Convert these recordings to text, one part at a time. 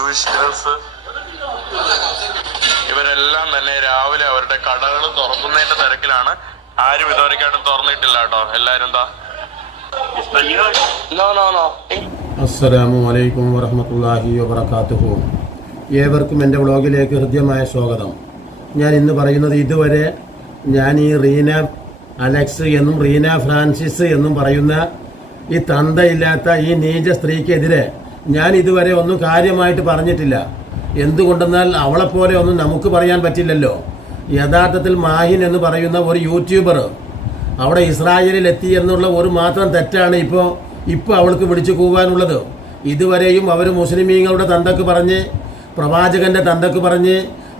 Jewish girls ഇവരെല്ലാം തന്നെ രാവിലെ അവരുടെ കടകൾ തുറക്കുന്നതിന്റെ തിരക്കിലാണ്. ആരും ഇതുവരെക്കായിട്ടും തുറന്നിട്ടില്ല കേട്ടോ. എല്ലാരും എന്താ? No no no. അസ്സലാമു അലൈക്കും വറഹമത്തല്ലാഹി വബർക്കാത്തുഹു ഏവർക്കും എന്റെ വ്ളോഗിലേക്ക് ഹൃദ്യമായ സ്വാഗതം. ഞാൻ ഇന്ന് പറയുന്നത് ഇതുവരെ ഞാൻ ഈ റീന അലക്സ് എന്നും റീന ഫ്രാൻസിസ് എന്നും പറയുന്ന ഈ തന്തയില്ലാത്ത ഈ നീച സ്ത്രീക്കെതിരെ ഞാൻ ഇതുവരെ ഒന്നും കാര്യമായിട്ട് പറഞ്ഞിട്ടില്ല. എന്തുകൊണ്ടെന്നാൽ അവളെപ്പോലെ ഒന്നും നമുക്ക് പറയാൻ പറ്റില്ലല്ലോ. യഥാർത്ഥത്തിൽ മാഹിൻ എന്ന് പറയുന്ന ഒരു യൂട്യൂബർ അവിടെ ഇസ്രായേലിൽ എത്തി എന്നുള്ള ഒരു മാത്രം തെറ്റാണ് ഇപ്പോൾ ഇപ്പോൾ അവൾക്ക് വിളിച്ചു കൂവാനുള്ളത്. ഇതുവരെയും അവർ മുസ്ലിമീങ്ങളുടെ തന്തക്ക് പറഞ്ഞ് പ്രവാചകന്റെ തന്തക്ക് പറഞ്ഞ്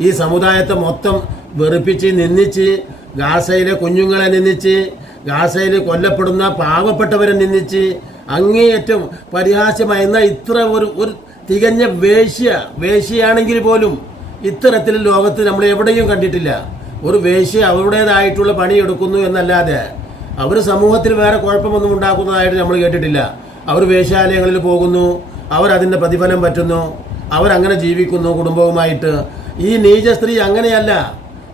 ഈ സമുദായത്തെ മൊത്തം വെറുപ്പിച്ച് നിന്നിച്ച് ഗാസയിലെ കുഞ്ഞുങ്ങളെ നിന്നിച്ച് ഗാസയിൽ കൊല്ലപ്പെടുന്ന പാവപ്പെട്ടവരെ നിന്ദിച്ച് അങ്ങേയറ്റം പരിഹാസ്യമായ. എന്നാൽ ഇത്ര ഒരു ഒരു തികഞ്ഞ വേശ്യ വേശ്യയാണെങ്കിൽ പോലും ഇത്തരത്തിൽ ലോകത്ത് നമ്മൾ എവിടെയും കണ്ടിട്ടില്ല. ഒരു വേശ്യ അവരുടേതായിട്ടുള്ള പണിയെടുക്കുന്നു എന്നല്ലാതെ അവർ സമൂഹത്തിൽ വേറെ കുഴപ്പമൊന്നും ഉണ്ടാക്കുന്നതായിട്ട് നമ്മൾ കേട്ടിട്ടില്ല. അവർ വേശ്യാലയങ്ങളിൽ പോകുന്നു അവർ അതിന്റെ പ്രതിഫലം പറ്റുന്നു അവരങ്ങനെ ജീവിക്കുന്നു കുടുംബവുമായിട്ട്. ഈ നീച സ്ത്രീ അങ്ങനെയല്ല.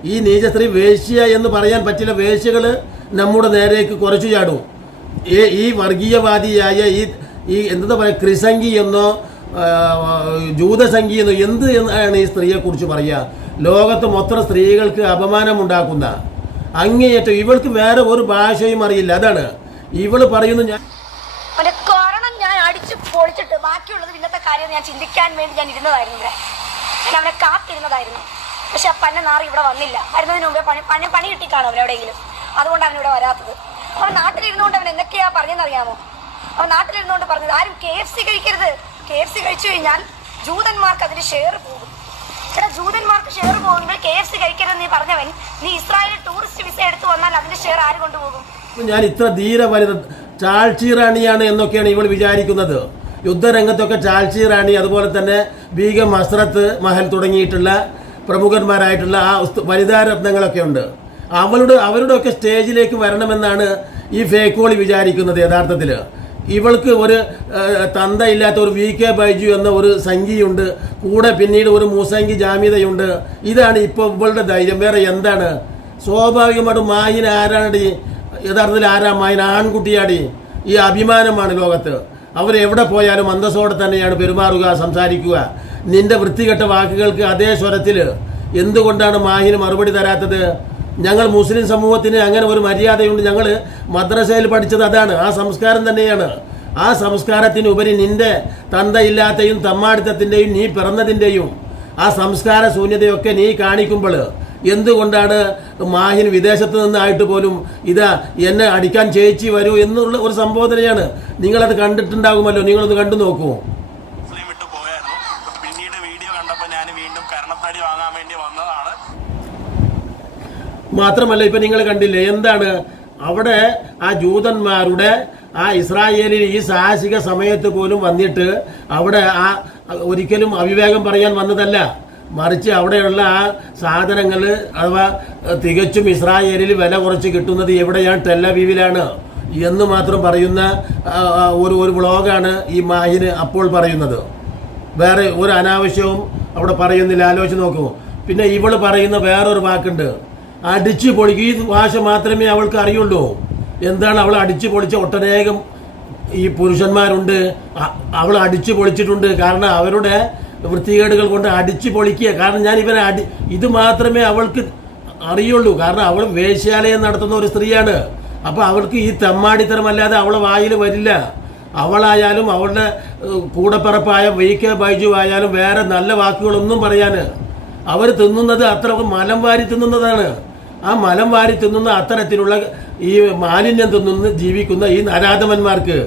ഈ നീച സ്ത്രീ വേശ്യ എന്ന് പറയാൻ പറ്റില്ല. വേശ്യകൾ നമ്മുടെ നേരേക്ക് കുറച്ചു ചാടും. ഈ ഈ വർഗീയവാദിയായ ഈ ഈ എന്താ പറയുക ക്രിസംഗി എന്നോ ജൂതസംഗി എന്നോ എന്ത് എന്നാണ് ഈ സ്ത്രീയെ കുറിച്ച് പറയുക ലോകത്ത് മൊത്തം സ്ത്രീകൾക്ക് അപമാനമുണ്ടാക്കുന്ന അങ്ങേയറ്റം ഇവൾക്ക് വേറെ ഒരു ഭാഷയും അറിയില്ല. അതാണ്. ഇവൾ പറയുന്നു ഞാൻ കാരണം ഞാൻ അടിച്ച് പൊളിച്ചിട്ട് ബാക്കിയുള്ളത് ഇന്നത്തെ കാര്യം ഞാൻ ചിന്തിക്കാൻ വേണ്ടി ഞാൻ ഇരുന്നതായിരുന്നു ഞാൻ അവനെ കാത്തിരുന്നതായിരുന്നു. പക്ഷെ ആ പന്ന ഇവിടെ വന്നില്ല. വരുന്നതിന് മുമ്പേ പണി പണി പണി കിട്ടിക്കാണോ അവനെവിടെയെങ്കിലും അതുകൊണ്ടാണ് ഇവിടെ വരാത്തത്. അവൻ നാട്ടിലിരുന്നുകൊണ്ട് അവൻ എന്തൊക്കെയാ പറഞ്ഞെന്നറിയാമോ? അവൻ നാട്ടിലിരുന്നുകൊണ്ട് പറഞ്ഞത് ആരും കെ എഫ് സി കഴിക്കരുത്. കെ എഫ് സി കഴിച്ചു കഴിഞ്ഞാൽ ജൂതന്മാർക്ക് അതിന് ഷെയർ പോകും. എടാ ജൂതന്മാർക്ക് ഷെയർ പോകുമ്പോൾ കെ എഫ് സി കഴിക്കരുത് നീ പറഞ്ഞവൻ നീ ഇസ്രായേലിൽ ടൂറിസ്റ്റ് വിസ എടുത്തു വന്നാൽ അതിന്റെ ഷെയർ ആര് കൊണ്ടുപോകും? ഞാൻ ഇത്ര ധീര വലുത് ചാഴ്ചി റാണിയാണ് എന്നൊക്കെയാണ് ഇവൾ വിചാരിക്കുന്നത്. യുദ്ധരംഗത്തൊക്കെ ചാഴ്ചി റാണി അതുപോലെ തന്നെ ബീഗം ഹസ്രത്ത് മഹൽ തുടങ്ങിയിട്ടുള്ള പ്രമുഖന്മാരായിട്ടുള്ള ആ വനിതാരത്നങ്ങളൊക്കെ ഉണ്ട്. അവളുടെ അവരുടെ ഒക്കെ സ്റ്റേജിലേക്ക് വരണമെന്നാണ് ഈ ഫേക്കോളി വിചാരിക്കുന്നത് യഥാർത്ഥത്തിൽ ഇവൾക്ക് ഒരു തന്തയില്ലാത്ത ഒരു വി കെ ബൈജു എന്ന ഒരു സംഖ്യയുണ്ട് കൂടെ പിന്നീട് ഒരു മൂസംഗി ജാമ്യതയുണ്ട്. ഇതാണ് ഇപ്പോൾ ഇവളുടെ ധൈര്യം. വേറെ എന്താണ്? സ്വാഭാവികമായിട്ടും മായിന് ആരാണടി? യഥാർത്ഥത്തിൽ ആരാ മായിന്? ആൺകുട്ടിയാടി. ഈ അഭിമാനമാണ് ലോകത്ത്. അവരെവിടെ പോയാലും അന്തസ്സോടെ തന്നെയാണ് പെരുമാറുക സംസാരിക്കുക. നിന്റെ വൃത്തികെട്ട വാക്കുകൾക്ക് അതേ സ്വരത്തിൽ എന്തുകൊണ്ടാണ് മാഹിന് മറുപടി തരാത്തത്? ഞങ്ങൾ മുസ്ലിം സമൂഹത്തിന് അങ്ങനെ ഒരു മര്യാദയുണ്ട്. ഞങ്ങൾ മദ്രസയിൽ പഠിച്ചത് അതാണ്. ആ സംസ്കാരം തന്നെയാണ്. ആ സംസ്കാരത്തിന് ഉപരി നിന്റെ തന്തയില്ലാത്തയും തമ്മാടിത്തത്തിന്റെയും നീ പിറന്നതിന്റെയും ആ സംസ്കാര ശൂന്യതയൊക്കെ നീ കാണിക്കുമ്പോൾ എന്തുകൊണ്ടാണ് മാഹിൻ വിദേശത്ത് നിന്നായിട്ട് പോലും ഇതാ എന്നെ അടിക്കാൻ ചേച്ചി വരൂ എന്നുള്ള ഒരു സംബോധനയാണ്. നിങ്ങളത് കണ്ടിട്ടുണ്ടാകുമല്ലോ. നിങ്ങളത് കണ്ടു നോക്കൂ. പിന്നീട് വീഡിയോ കണ്ടപ്പോൾ ഞാൻ വീണ്ടും കരണത്തടി വാങ്ങാൻ വേണ്ടി വന്നതാണ്. മാത്രമല്ല ഇപ്പൊ നിങ്ങൾ കണ്ടില്ലേ എന്താണ്? അവിടെ ആ ജൂതന്മാരുടെ ആ ഇസ്രായേലിൽ ഈ സാഹസിക സമയത്ത് പോലും വന്നിട്ട് അവിടെ ആ ഒരിക്കലും അവിവേകം പറയാൻ വന്നതല്ല. മറിച്ച് അവിടെയുള്ള ആ സാധനങ്ങൾ അഥവാ തികച്ചും ഇസ്രായേലിൽ വില കുറച്ച് കിട്ടുന്നത് എവിടെയാണ്? ടെല്ലവീവിലാണ് എന്ന് മാത്രം പറയുന്ന ഒരു ഒരു വ്ളോഗാണ് ഈ മാഹിന് അപ്പോൾ പറയുന്നത്. വേറെ ഒരു അനാവശ്യവും അവിടെ പറയുന്നില്ല. ആലോചിച്ച് നോക്കൂ. പിന്നെ ഇവൾ പറയുന്ന വേറൊരു വാക്കുണ്ട്. അടിച്ചു പൊളിക്കും. ഈ ഭാഷ മാത്രമേ അവൾക്ക് അറിയുള്ളൂ. എന്താണ് അവൾ അടിച്ചു പൊളിച്ച ഒട്ടനേകം ഈ പുരുഷന്മാരുണ്ട്. അവൾ അടിച്ചു പൊളിച്ചിട്ടുണ്ട്. കാരണം അവരുടെ വൃത്തികേടുകൾ കൊണ്ട് അടിച്ചു പൊളിക്കുക. കാരണം ഞാൻ ഇവരെ അടി ഇത് മാത്രമേ അവൾക്ക് അറിയുള്ളൂ. കാരണം അവൾ വേശ്യാലയം നടത്തുന്ന ഒരു സ്ത്രീയാണ്. അപ്പോൾ അവൾക്ക് ഈ തെമ്മാടിത്തരമല്ലാതെ അവളെ വായിൽ വരില്ല. അവളായാലും അവളുടെ കൂടപ്പറപ്പായ വി ബൈജു ആയാലും വേറെ നല്ല വാക്കുകളൊന്നും പറയാന്. അവർ തിന്നുന്നത് അത്ര മലം വാരി തിന്നുന്നതാണ്. ആ മലം വാരി തിന്നുന്ന അത്തരത്തിലുള്ള ഈ മാലിന്യം തിന്നുന്ന ജീവിക്കുന്ന ഈ നരാധമന്മാർക്ക്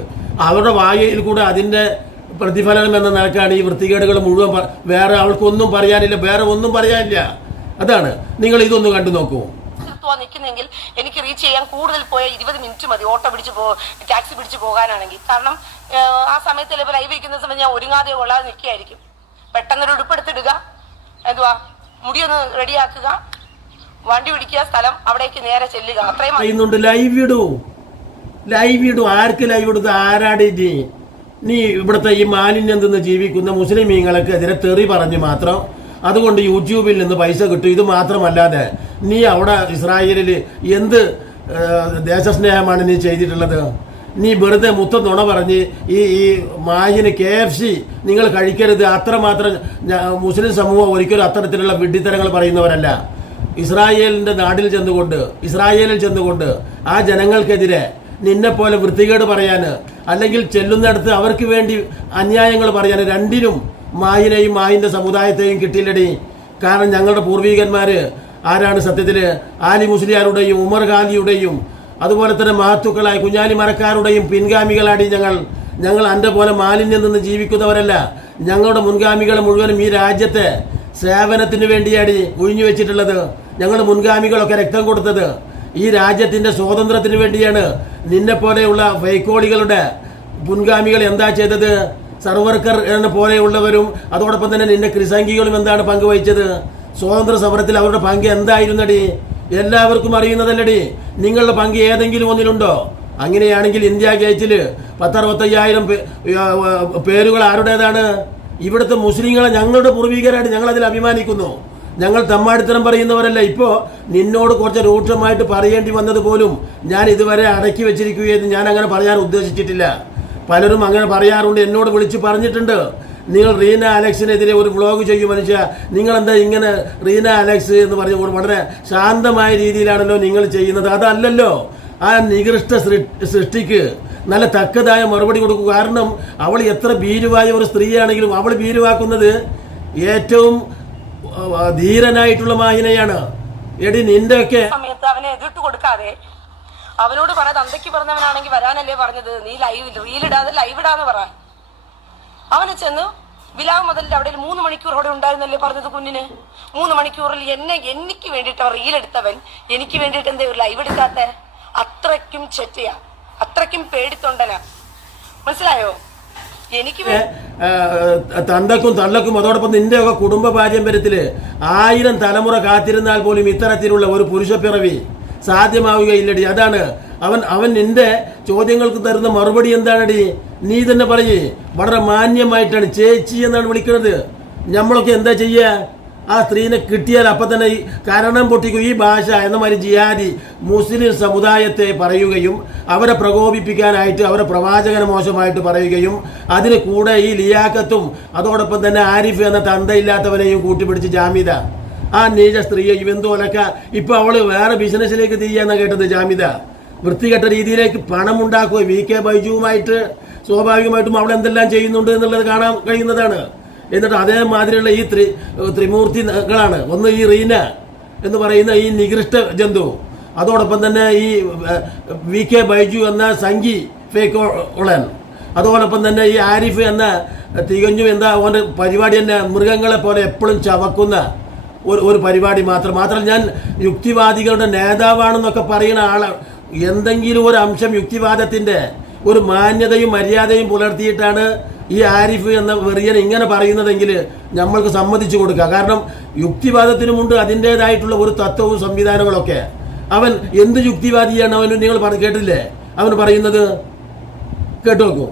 അവരുടെ വായയിൽ കൂടെ അതിന്റെ പ്രതിഫലനം എന്ന നിലക്കാണ് ഈ വൃത്തികേടുകൾ മുഴുവൻ വേറെ അവൾക്കൊന്നും പറയാനില്ല വേറെ ഒന്നും പറയാനില്ല. അതാണ്. നിങ്ങൾ ഇതൊന്ന് കണ്ടു നോക്കൂ. നിൽക്കുന്നെങ്കിൽ എനിക്ക് റീച്ച് ചെയ്യാൻ കൂടുതൽ പോയ ഇരുപത് മിനിറ്റ് മതി. ഓട്ടോ പിടിച്ച് പോ ടാക്സി പിടിച്ച് പോകാനാണെങ്കിൽ കാരണം ആ സമയത്ത് ചിലപ്പോൾ ലൈവ് ഇരിക്കുന്ന സമയത്ത് ഞാൻ ഒരുങ്ങാതെ കൊള്ളാതെ നിൽക്കുകയായിരിക്കും. പെട്ടെന്നൊരു ഉടുപ്പെടുത്തിടുക. എന്തുവാ? മുടിയൊന്ന് റെഡിയാക്കുക വണ്ടി പിടിക്കുക സ്ഥലം അവിടേക്ക് നേരെ ചെല്ലുക. അത്രയും. ലൈവ് ഇടൂ. ലൈവ് ഇടൂ. ആർക്ക് ലൈവ് ഇടുന്നത്? ആരാടി നീ ഇവിടുത്തെ ഈ മാലിന്യം നിന്ന് ജീവിക്കുന്ന മുസ്ലിമീങ്ങൾക്കെതിരെ തെറി പറഞ്ഞു മാത്രം അതുകൊണ്ട് യൂട്യൂബിൽ നിന്ന് പൈസ കിട്ടും. ഇത് മാത്രമല്ലാതെ നീ അവിടെ ഇസ്രായേലിൽ എന്ത് ദേശസ്നേഹമാണ് നീ ചെയ്തിട്ടുള്ളത്? നീ വെറുതെ മുത്ത നുണ പറഞ്ഞ് ഈ ഈ മാഹിന് കെ എഫ് സി നിങ്ങൾ കഴിക്കരുത്. അത്രമാത്രം മുസ്ലിം സമൂഹം ഒരിക്കലും അത്തരത്തിലുള്ള വിഡ്ഢിത്തരങ്ങൾ പറയുന്നവരല്ല. ഇസ്രായേലിന്റെ നാടിൽ ചെന്നുകൊണ്ട് ഇസ്രായേലിൽ ചെന്നുകൊണ്ട് ആ ജനങ്ങൾക്കെതിരെ നിന്നെപ്പോലെ വൃത്തികേട് പറയാൻ അല്ലെങ്കിൽ ചെല്ലുന്നിടത്ത് അവർക്ക് വേണ്ടി അന്യായങ്ങൾ പറയാൻ രണ്ടിനും മായിനെയും മായിന്റെ സമുദായത്തെയും കിട്ടിയില്ലടി. കാരണം ഞങ്ങളുടെ പൂർവീകന്മാർ ആരാണ് സത്യത്തിൽ ആലി മുസ്ലിയാരുടെയും ഉമർ ഖാലിയുടെയും അതുപോലെ തന്നെ മഹത്തുക്കളായ കുഞ്ഞാലി മരക്കാരുടെയും പിൻഗാമികളാടി ഞങ്ങൾ. ഞങ്ങൾ അന്റെ പോലെ മാലിന്യം നിന്ന് ജീവിക്കുന്നവരല്ല. ഞങ്ങളുടെ മുൻഗാമികൾ മുഴുവനും ഈ രാജ്യത്തെ സേവനത്തിന് വേണ്ടിയാണ് ഒഴിഞ്ഞു വെച്ചിട്ടുള്ളത്. ഞങ്ങൾ മുൻഗാമികളൊക്കെ രക്തം കൊടുത്തത്. ഈ രാജ്യത്തിന്റെ സ്വാതന്ത്ര്യത്തിന് വേണ്ടിയാണ് നിന്നെ പോലെയുള്ള വൈക്കോളികളുടെ മുൻഗാമികൾ എന്താ ചെയ്തത്? സർവർക്കർ എന്ന പോലെയുള്ളവരും അതോടൊപ്പം തന്നെ നിന്റെ ക്രിസംഗികളും എന്താണ് പങ്കുവഹിച്ചത്? സ്വാതന്ത്ര്യ സമരത്തിൽ അവരുടെ പങ്ക് എന്തായിരുന്നടി? എല്ലാവർക്കും അറിയുന്നതല്ലടി. നിങ്ങളുടെ പങ്ക് ഏതെങ്കിലും ഒന്നിലുണ്ടോ? അങ്ങനെയാണെങ്കിൽ ഇന്ത്യ ഗേറ്റിൽ പത്തറുപത്തയ്യായിരം പേരുകൾ ആരുടേതാണ്? ഇവിടുത്തെ മുസ്ലിങ്ങളെ ഞങ്ങളുടെ പൂർവികരായിട്ട് ഞങ്ങൾ അതിൽ അഭിമാനിക്കുന്നു. ഞങ്ങൾ തമ്മാടിത്തരം പറയുന്നവരല്ല. ഇപ്പോൾ നിന്നോട് കുറച്ച് രൂക്ഷമായിട്ട് പറയേണ്ടി വന്നത് പോലും ഞാൻ ഇതുവരെ അടക്കി വെച്ചിരിക്കുകയെന്ന് ഞാൻ അങ്ങനെ പറയാൻ ഉദ്ദേശിച്ചിട്ടില്ല. പലരും അങ്ങനെ പറയാറുണ്ട് എന്നോട് വിളിച്ച് പറഞ്ഞിട്ടുണ്ട്. നിങ്ങൾ റീന അലക്സിനെതിരെ ഒരു വ്ളോഗ് ചെയ്യും മനുഷ്യ. നിങ്ങളെന്താ ഇങ്ങനെ റീന അലക്സ് എന്ന് പറഞ്ഞ വളരെ ശാന്തമായ രീതിയിലാണല്ലോ നിങ്ങൾ ചെയ്യുന്നത്. അതല്ലല്ലോ. ആ നികൃഷ്ട സൃഷ്ടിക്ക് നല്ല തക്കതായ മറുപടി കൊടുക്കും. കാരണം അവൾ എത്ര ഭീരുവായ ഒരു സ്ത്രീയാണെങ്കിലും അവൾ ഭീരുവാക്കുന്നത് ഏറ്റവും ധീരനായിട്ടുള്ള മാഹിനയാണ് എടി അവനെ എതിർത്ത് കൊടുക്കാതെ അവനോട് പറ തന്തയ്ക്ക് പറഞ്ഞവനാണെങ്കിൽ വരാനല്ലേ പറഞ്ഞത്? നീ ലൈവ് റീലിടാതെ ലൈവ് ഇടാന്ന് പറ. അവനെ ചെന്ന് വിലാവ് മുതലിന്റെ അവിടെ മൂന്ന് മണിക്കൂർ അവിടെ ഉണ്ടായിരുന്നല്ലേ പറഞ്ഞത് കുഞ്ഞിന്? മൂന്ന് മണിക്കൂറിൽ എന്നെ എനിക്ക് വേണ്ടിയിട്ട് അവർ റീലെടുത്തവൻ എനിക്ക് വേണ്ടിയിട്ട് എന്തേ ഒരു ലൈവ് എടുക്കാത്ത? അത്രയ്ക്കും ചെറ്റയാ. അത്രയ്ക്കും പേടിത്തൊണ്ടന. മനസ്സിലായോ? എനിക്ക് തണ്ടക്കും തള്ളക്കും അതോടൊപ്പം നിന്റെയൊക്കെ കുടുംബ പാരമ്പര്യത്തിൽ ആയിരം തലമുറ കാത്തിരുന്നാൽ പോലും ഇത്തരത്തിലുള്ള ഒരു പുരുഷപ്പിറവി സാധ്യമാവുകയില്ലടി. അതാണ്. അവൻ അവൻ നിന്റെ ചോദ്യങ്ങൾക്ക് തരുന്ന മറുപടി എന്താണടി? നീ തന്നെ പറയേ. വളരെ മാന്യമായിട്ടാണ് ചേച്ചി എന്നാണ് വിളിക്കുന്നത്. നമ്മളൊക്കെ എന്താ ചെയ്യുക ആ സ്ത്രീനെ കിട്ടിയാൽ അപ്പം തന്നെ ഈ കാരണം പൊട്ടിക്കും. ഈ ഭാഷ എന്ന മാതിരി ജിയാദി മുസ്ലിം സമുദായത്തെ പറയുകയും അവരെ പ്രകോപിപ്പിക്കാനായിട്ട് അവരെ പ്രവാചകനെ മോശമായിട്ട് പറയുകയും അതിന് കൂടെ ഈ ലിയാക്കത്തും അതോടൊപ്പം തന്നെ ആരിഫ് എന്ന തന്തയില്ലാത്തവനെയും കൂട്ടിപ്പിടിച്ച് ജാമിത ആ നീച സ്ത്രീയെയും എന്തോലക്ക ഇപ്പൊ അവൾ വേറെ ബിസിനസ്സിലേക്ക് തിരിയാന്ന കേട്ടത് ജാമിത. വൃത്തികെട്ട രീതിയിലേക്ക് പണം ഉണ്ടാക്കുക വി കെ ബൈജുവുമായിട്ട് സ്വാഭാവികമായിട്ടും അവൾ എന്തെല്ലാം ചെയ്യുന്നുണ്ട് എന്നുള്ളത് കാണാൻ കഴിയുന്നതാണ്. എന്നിട്ട് അതേമാതിരിയുള്ള ഈ ത്രി ത്രിമൂർത്തികളാണ്. ഒന്ന് ഈ റീന എന്ന് പറയുന്ന ഈ നികൃഷ്ട ജന്തു. അതോടൊപ്പം തന്നെ ഈ വി കെ ബൈജു എന്ന സംഗി ഫേക്ക് ഉളൻ അതോടൊപ്പം തന്നെ ഈ ആരിഫ് എന്ന തികഞ്ഞു എന്താ ഓന്റെ പരിപാടി തന്നെ മൃഗങ്ങളെ പോലെ എപ്പോഴും ചവക്കുന്ന ഒരു ഒരു പരിപാടി മാത്രം. മാത്രം ഞാൻ യുക്തിവാദികളുടെ നേതാവാണെന്നൊക്കെ പറയുന്ന ആൾ എന്തെങ്കിലും ഒരു അംശം യുക്തിവാദത്തിന്റെ ഒരു മാന്യതയും മര്യാദയും പുലർത്തിയിട്ടാണ് ഈ ആരിഫ് എന്ന വെറിയൻ ഇങ്ങനെ പറയുന്നതെങ്കിൽ നമ്മൾക്ക് സമ്മതിച്ചു കൊടുക്കുക കാരണം യുക്തിവാദത്തിനു യുക്തിവാദത്തിനുമുണ്ട് അതിന്റെതായിട്ടുള്ള ഒരു തത്വവും സംവിധാനങ്ങളൊക്കെ. അവൻ എന്ത് യുക്തിവാദിയാണ്? അവൻ നിങ്ങൾ കേട്ടില്ലേ? അവൻ പറയുന്നത് കേട്ടു നോക്കൂ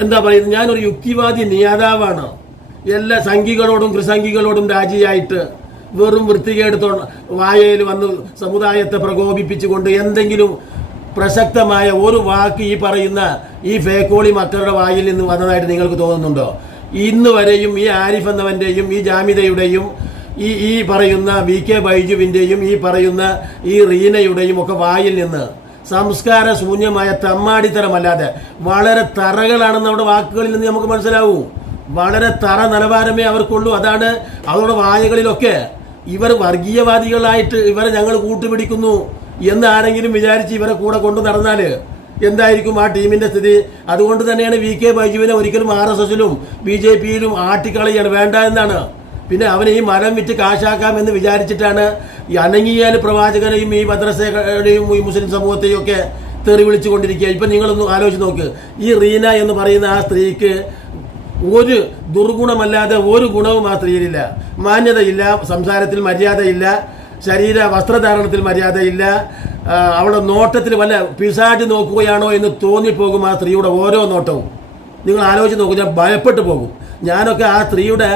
എന്താ പറയുന്നത്? ഞാനൊരു യുക്തിവാദി നേതാവാണ്. എല്ലാ സംഘികളോടും കൃസംഘികളോടും രാജിയായിട്ട് വെറും വൃത്തികേട് വായയിൽ വന്ന് സമുദായത്തെ പ്രകോപിപ്പിച്ചുകൊണ്ട് എന്തെങ്കിലും പ്രസക്തമായ ഒരു വാക്ക് ഈ പറയുന്ന ഈ ഫേക്കോളി മക്കളുടെ വായിൽ നിന്ന് വന്നതായിട്ട് നിങ്ങൾക്ക് തോന്നുന്നുണ്ടോ? ഇന്ന് വരെയും ഈ ആരിഫ് എന്നവന്റെയും ഈ ജാമിതയുടെയും ഈ ഈ പറയുന്ന വി കെ ബൈജുവിന്റെയും ഈ പറയുന്ന ഈ റീനയുടെയും ഒക്കെ വായിൽ നിന്ന് സംസ്കാര ശൂന്യമായ തമ്മാടിത്തരമല്ലാതെ വളരെ തറകളാണെന്ന് അവിടെ വാക്കുകളിൽ നിന്ന് നമുക്ക് മനസ്സിലാവൂ. വളരെ തറ നിലവാരമേ അവർക്കുള്ളൂ. അതാണ് അവരുടെ വായകളിലൊക്കെ ഇവർ വർഗീയവാദികളായിട്ട് ഇവരെ ഞങ്ങൾ കൂട്ടുപിടിക്കുന്നു എന്ന് ആരെങ്കിലും വിചാരിച്ച് ഇവരെ കൂടെ കൊണ്ടു നടന്നാൽ എന്തായിരിക്കും ആ ടീമിന്റെ സ്ഥിതി? അതുകൊണ്ട് തന്നെയാണ് വി കെ ബൈജുവിനെ ഒരിക്കലും ആർ എസ് എസിലും ബി ജെ പിയിലും ആട്ടിക്കളയാണ്. വേണ്ട എന്നാണ്. പിന്നെ അവനെ ഈ മരം വിറ്റ് കാശാക്കാം എന്ന് വിചാരിച്ചിട്ടാണ് ഈ അനങ്ങിയാൽ പ്രവാചകനെയും ഈ മദ്രസകളെയും ഈ മുസ്ലിം സമൂഹത്തെയും ഒക്കെ തെറി വിളിച്ചുകൊണ്ടിരിക്കുക. ഇപ്പം നിങ്ങളൊന്ന് ആലോചിച്ച് നോക്ക്. ഈ റീന എന്ന് പറയുന്ന ആ സ്ത്രീക്ക് ഒരു ദുർഗുണമല്ലാതെ ഒരു ഗുണവും ആ സ്ത്രീയിലില്ല മാന്യതയില്ല സംസാരത്തിൽ മര്യാദയില്ല ശരീര വസ്ത്രധാരണത്തിൽ മര്യാദയില്ല അവളുടെ നോട്ടത്തിൽ വല്ല പിശാച് നോക്കുകയാണോ എന്ന് തോന്നിപ്പോകും ആ സ്ത്രീയുടെ ഓരോ നോട്ടവും. നിങ്ങൾ ആലോചിച്ച് നോക്കും ഞാൻ ഭയപ്പെട്ടു പോകും. ഞാനൊക്കെ ആ സ്ത്രീയുടെ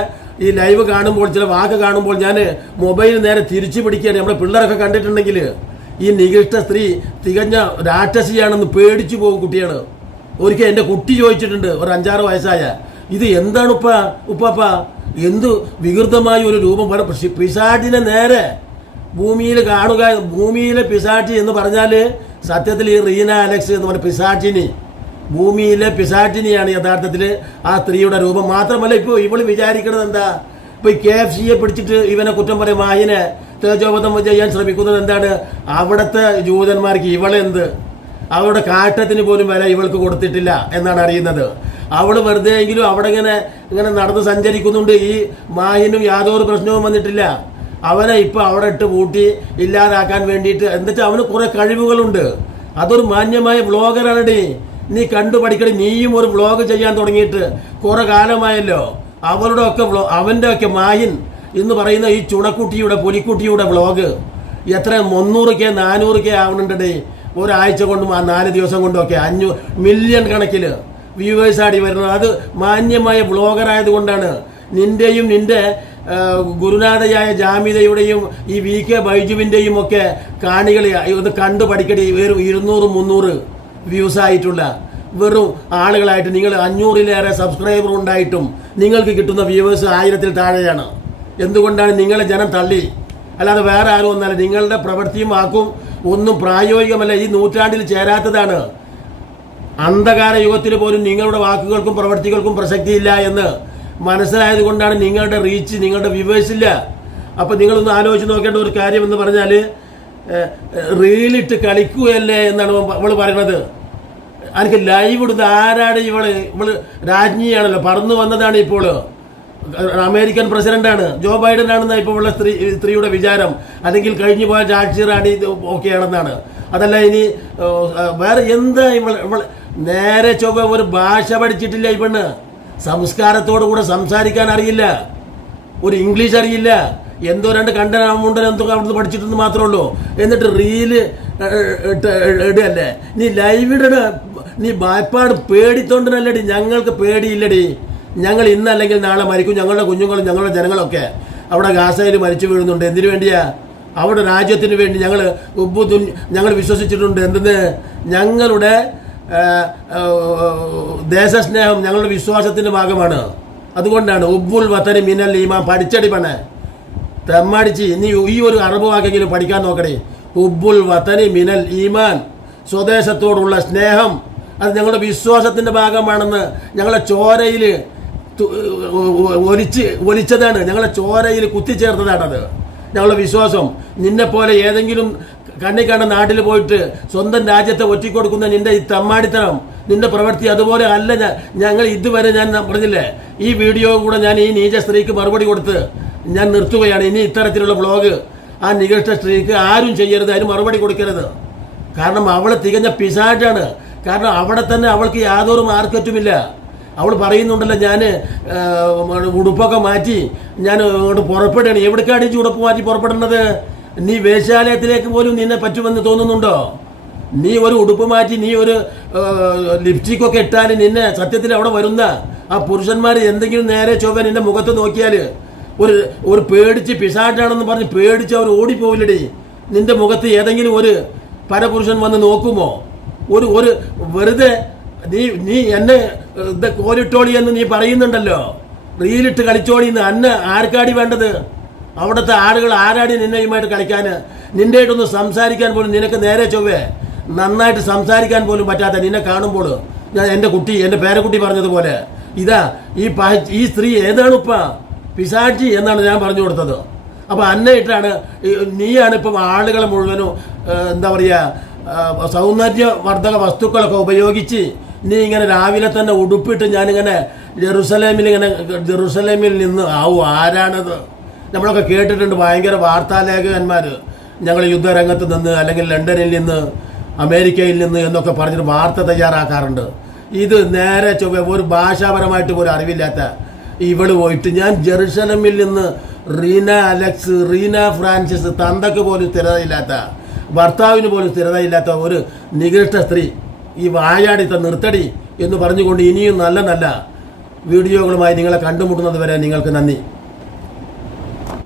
ഈ ലൈവ് കാണുമ്പോൾ ചില വാക്ക് കാണുമ്പോൾ ഞാൻ മൊബൈൽ നേരെ തിരിച്ചു പിടിക്കുകയാണ്. നമ്മുടെ പിള്ളേരൊക്കെ കണ്ടിട്ടുണ്ടെങ്കിൽ ഈ നികൃഷ്ട സ്ത്രീ തികഞ്ഞ രാക്ഷസിയാണെന്ന് പേടിച്ചു പോകും കുട്ടിയാണ്. ഒരിക്കൽ എന്റെ കുട്ടി ചോദിച്ചിട്ടുണ്ട് ഒരു അഞ്ചാറ് വയസ്സായ ഇത് എന്താണ് ഉപ്പ ഉപ്പാപ്പ? എന്ത് വികൃതമായ ഒരു രൂപം പറ പിശാചിനെ നേരെ ഭൂമിയിൽ കാണുക ഭൂമിയിലെ പിശാചി എന്ന് പറഞ്ഞാൽ സത്യത്തിൽ ഈ റീന അലക്സ് എന്ന് പറഞ്ഞ പിശാചിനി. ഭൂമിയിലെ പിശാചിനിയാണ് യഥാർത്ഥത്തിൽ ആ സ്ത്രീയുടെ രൂപം. മാത്രമല്ല ഇപ്പോൾ ഇവൾ വിചാരിക്കുന്നത് എന്താ? ഇപ്പോൾ ഈ കെ എഫ് സിയെ പിടിച്ചിട്ട് ഇവനെ കുറ്റം പറയും മാഹിനെ തേജോപതം ചെയ്യാൻ ശ്രമിക്കുന്നത് എന്താണ്? അവിടുത്തെ ജൂതന്മാർക്ക് ഇവളെന്ത്? അവളുടെ കാട്ടത്തിന് പോലും വില ഇവൾക്ക് കൊടുത്തിട്ടില്ല എന്നാണ് അറിയുന്നത്. അവൾ വെറുതെ എങ്കിലും അവിടെ ഇങ്ങനെ ഇങ്ങനെ നടന്ന് സഞ്ചരിക്കുന്നുണ്ട്. ഈ മാഹിനും യാതൊരു പ്രശ്നവും വന്നിട്ടില്ല. അവനെ ഇപ്പൊ അവിടെ ഇട്ട് പൂട്ടി ഇല്ലാതാക്കാൻ വേണ്ടിയിട്ട്. എന്താച്ചാ അവന് കുറെ കഴിവുകളുണ്ട്. അതൊരു മാന്യമായ വ്ളോഗറാണടി നീ കണ്ടു പഠിക്കടി നീയും ഒരു വ്ളോഗ് ചെയ്യാൻ തുടങ്ങിയിട്ട് കുറെ കാലമായല്ലോ. അവരുടെ ഒക്കെ വ്ളോ അവന്റെ ഒക്കെ മാഹിൻ എന്ന് പറയുന്ന ഈ ചുണക്കുട്ടിയുടെ പുലിക്കുട്ടിയുടെ വ്ളോഗ് എത്ര മുന്നൂറ് കെ നാനൂറ് കെ ആവുന്നുണ്ടേ ഒരാഴ്ച കൊണ്ടും ആ നാല് ദിവസം കൊണ്ടും ഒക്കെ അഞ്ഞൂ മില്യൺ കണക്കിൽ വ്യൂവേഴ്സ് ആടി വരുന്നത്. അത് മാന്യമായ ബ്ലോഗർ ആയതുകൊണ്ടാണ്. നിന്റെയും നിന്റെ ഗുരുനാഥയായ ജാമിതയുടെയും ഈ വി കെ ബൈജുവിന്റെയും ഒക്കെ കാണികളെ ഇത് കണ്ടു പഠിക്കടി വെറും ഇരുന്നൂറ് മുന്നൂറ് വ്യൂസ് ആയിട്ടുള്ള വെറും ആളുകളായിട്ട് നിങ്ങൾ അഞ്ഞൂറിലേറെ സബ്സ്ക്രൈബർ ഉണ്ടായിട്ടും നിങ്ങൾക്ക് കിട്ടുന്ന വ്യൂവേഴ്സ് ആയിരത്തിൽ താഴെയാണ്. എന്തുകൊണ്ടാണ് നിങ്ങളെ ജനം തള്ളി? അല്ലാതെ വേറെ ആരും ഒന്നല്ല. നിങ്ങളുടെ പ്രവൃത്തിയും വാക്കും ഒന്നും പ്രായോഗികമല്ല. ഈ നൂറ്റാണ്ടിൽ ചേരാത്തതാണ്. അന്ധകാര യുഗത്തിൽ പോലും നിങ്ങളുടെ വാക്കുകൾക്കും പ്രവൃത്തികൾക്കും പ്രസക്തിയില്ല എന്ന് മനസ്സിലായത് കൊണ്ടാണ് നിങ്ങളുടെ റീച്ച് നിങ്ങളുടെ വ്യൂവേഴ്സ് ഇല്ല. അപ്പൊ നിങ്ങളൊന്ന് ആലോചിച്ച് നോക്കേണ്ട ഒരു കാര്യം എന്ന് പറഞ്ഞാൽ റീലിട്ട് കളിക്കുകയല്ലേ എന്നാണ് അവൾ പറയുന്നത്. എനിക്ക് ലൈവ് ഇടുന്ന ആരാണ് ഇവൾ? ഇവൾ രാജ്ഞിയാണല്ലോ. പറന്നു വന്നതാണ് ഇപ്പോൾ അമേരിക്കൻ പ്രസിഡന്റാണ്. ജോ ബൈഡൻ ആണെന്നാണ് ഇപ്പോൾ ഉള്ള സ്ത്രീ സ്ത്രീയുടെ വിചാരം. അല്ലെങ്കിൽ കഴിഞ്ഞു പോയ രാഷ്ട്രീയ റാണി ഓക്കെ ആണെന്നാണ് അതല്ല ഇനി വേറെ എന്താ ഇവൾ ഇവൾ നേരെ ചൊവ്വ ഒരു ഭാഷ പഠിച്ചിട്ടില്ല ഈ പെണ്ണ്. സംസ്കാരത്തോടു കൂടെ സംസാരിക്കാൻ അറിയില്ല. ഒരു ഇംഗ്ലീഷ് അറിയില്ല. എന്തോ രണ്ട് കണ്ടനാമുണ്ടൻ എന്തൊക്കെ അവിടുന്ന് പഠിച്ചിട്ടെന്ന് മാത്രമേ ഉള്ളൂ. എന്നിട്ട് റീൽ ഇടല്ലേ നീ ലൈവ് ഇടണ. നീ ഭയപ്പാട് പേടിത്തോണ്ടനല്ലടി. ഞങ്ങൾക്ക് പേടിയില്ലടി. ഞങ്ങൾ ഇന്നല്ലെങ്കിൽ നാളെ മരിക്കും. ഞങ്ങളുടെ കുഞ്ഞുങ്ങളും ഞങ്ങളുടെ ജനങ്ങളൊക്കെ അവിടെ ഗാസയിൽ മരിച്ചു വീഴുന്നുണ്ട്. എന്തിനു വേണ്ടിയാ? അവിടെ രാജ്യത്തിന് വേണ്ടി ഞങ്ങൾ ഞങ്ങൾ വിശ്വസിച്ചിട്ടുണ്ട്. എന്തെന്ന്? ഞങ്ങളുടെ ദേശസ്നേഹം ഞങ്ങളുടെ വിശ്വാസത്തിന്റെ ഭാഗമാണ്. അതുകൊണ്ടാണ് ഉബ്ബുൽ വത്തനി മിനൽ ഈമാൻ പഠിച്ചടി പണേ. തെമ്മടിച്ച് നീ ഈ ഒരു അറബ് വാക്കെങ്കിലും പഠിക്കാൻ നോക്കണേ. ഉബ്ബുൽ വത്തനി മിനൽ ഈമാൻ സ്വദേശത്തോടുള്ള സ്നേഹം അത് ഞങ്ങളുടെ വിശ്വാസത്തിന്റെ ഭാഗമാണെന്ന് ഞങ്ങളെ ചോരയിൽ ഒലിച്ച് ഒലിച്ചതാണ്. ഞങ്ങളെ ചോരയിൽ കുത്തിച്ചേർത്തതാണത്. ഞങ്ങളുടെ വിശ്വാസം നിന്നെപ്പോലെ ഏതെങ്കിലും കണ്ണി കണ്ട നാട്ടിൽ പോയിട്ട് സ്വന്തം രാജ്യത്തെ ഒറ്റിക്കൊടുക്കുന്ന നിന്റെ ഈ തമ്മാടിത്തരം നിന്റെ പ്രവൃത്തി അതുപോലെ അല്ല ഞങ്ങൾ ഇതുവരെ ഞാൻ പറഞ്ഞില്ലേ? ഈ വീഡിയോ കൂടെ ഞാൻ ഈ നീച സ്ത്രീക്ക് മറുപടി കൊടുത്ത് ഞാൻ നിർത്തുകയാണ്. ഇനി ഇത്തരത്തിലുള്ള ബ്ലോഗ് ആ നികഷ്ട സ്ത്രീക്ക് ആരും ചെയ്യരുത് അതിന് മറുപടി കൊടുക്കരുത്. കാരണം അവൾ തികഞ്ഞ പിശാചാണ്. കാരണം അവിടെ തന്നെ അവൾക്ക് യാതൊരു മാർക്കറ്റുമില്ല. അവൾ പറയുന്നുണ്ടല്ലോ ഞാൻ ഉടുപ്പൊക്കെ മാറ്റി ഞാൻ അങ്ങോട്ട് പുറപ്പെടുകയാണ്. എവിടേക്കാണ് ഈ ഉടുപ്പ് മാറ്റി പുറപ്പെടുന്നത് നീ വേശാലയത്തിലേക്ക് പോലും നിന്നെ പറ്റുമെന്ന് തോന്നുന്നുണ്ടോ? നീ ഒരു ഉടുപ്പ് മാറ്റി നീ ഒരു ലിപ്സ്റ്റിക്കൊക്കെ ഇട്ടാൽ നിന്നെ സത്യത്തിൽ അവിടെ വരുന്ന ആ പുരുഷന്മാർ എന്തെങ്കിലും നേരെ ചൊവ്വ നിന്റെ മുഖത്ത് നോക്കിയാൽ ഒരു ഒരു പേടിച്ച് പിശാട്ടാണെന്ന് പറഞ്ഞ് പേടിച്ച് അവർ ഓടിപ്പോവില്ലടി. നിന്റെ മുഖത്ത് ഏതെങ്കിലും ഒരു പരപുരുഷൻ വന്ന് നോക്കുമോ? ഒരു ഒരു വെറുതെ നീ നീ എന്നെ കോലിട്ടോളി എന്ന് നീ പറയുന്നുണ്ടല്ലോ. റീലിട്ട് കളിച്ചോളി എന്ന് അന്ന ആർക്കാടി വേണ്ടത്? അവിടുത്തെ ആളുകൾ ആരാടി നിന്നെയുമായിട്ട് കളിക്കാൻ നിന്റെ ആയിട്ടൊന്ന് സംസാരിക്കാൻ പോലും നിനക്ക് നേരെ ചൊവ്വേ. നന്നായിട്ട് സംസാരിക്കാൻ പോലും പറ്റാത്ത നിന്നെ കാണുമ്പോൾ ഞാൻ എന്റെ കുട്ടി എന്റെ പേരക്കുട്ടി പറഞ്ഞതുപോലെ ഇതാ ഈ പഹ- ഈ സ്ത്രീ ഏതാണ് ഇപ്പ പിശാചി എന്നാണ് ഞാൻ പറഞ്ഞു കൊടുത്തത്. അപ്പോൾ അന്നയിട്ടാണ് നീയാണ് ഇപ്പം ആളുകളെ മുഴുവനും എന്താ പറയുക സൗന്ദര്യ സൗന്ദര്യവർദ്ധക വസ്തുക്കളൊക്കെ ഉപയോഗിച്ച് നീ ഇങ്ങനെ രാവിലെ തന്നെ ഉടുപ്പിട്ട് ഞാനിങ്ങനെ ജെറുസലേമിൽ ഇങ്ങനെ ജെറുസലേമിൽ നിന്ന് ആവു ആരാണത്? നമ്മളൊക്കെ കേട്ടിട്ടുണ്ട് ഭയങ്കര വാർത്താലേഖകന്മാർ ഞങ്ങൾ യുദ്ധരംഗത്ത് നിന്ന് അല്ലെങ്കിൽ ലണ്ടനിൽ നിന്ന് അമേരിക്കയിൽ നിന്ന് എന്നൊക്കെ പറഞ്ഞിട്ട് വാർത്ത തയ്യാറാക്കാറുണ്ട്. ഇത് നേരെ ചൊവ്വ ഒരു ഭാഷാപരമായിട്ട് പോലും അറിവില്ലാത്ത ഇവൾ പോയിട്ട് ഞാൻ ജെറുസലമിൽ നിന്ന് റീന അലക്സ് റീന ഫ്രാൻസിസ് തന്തക്ക് പോലും സ്ഥിരതയില്ലാത്ത ഭർത്താവിന് പോലും സ്ഥിരതയില്ലാത്ത ഒരു നികൃഷ്ട സ്ത്രീ ഈ വായാടിത്ത നിർത്തടി എന്ന് പറഞ്ഞുകൊണ്ട് ഇനിയും നല്ല നല്ല വീഡിയോകളുമായി നിങ്ങളെ കണ്ടുമുട്ടുന്നത് വരെ നിങ്ങൾക്ക് നന്ദി.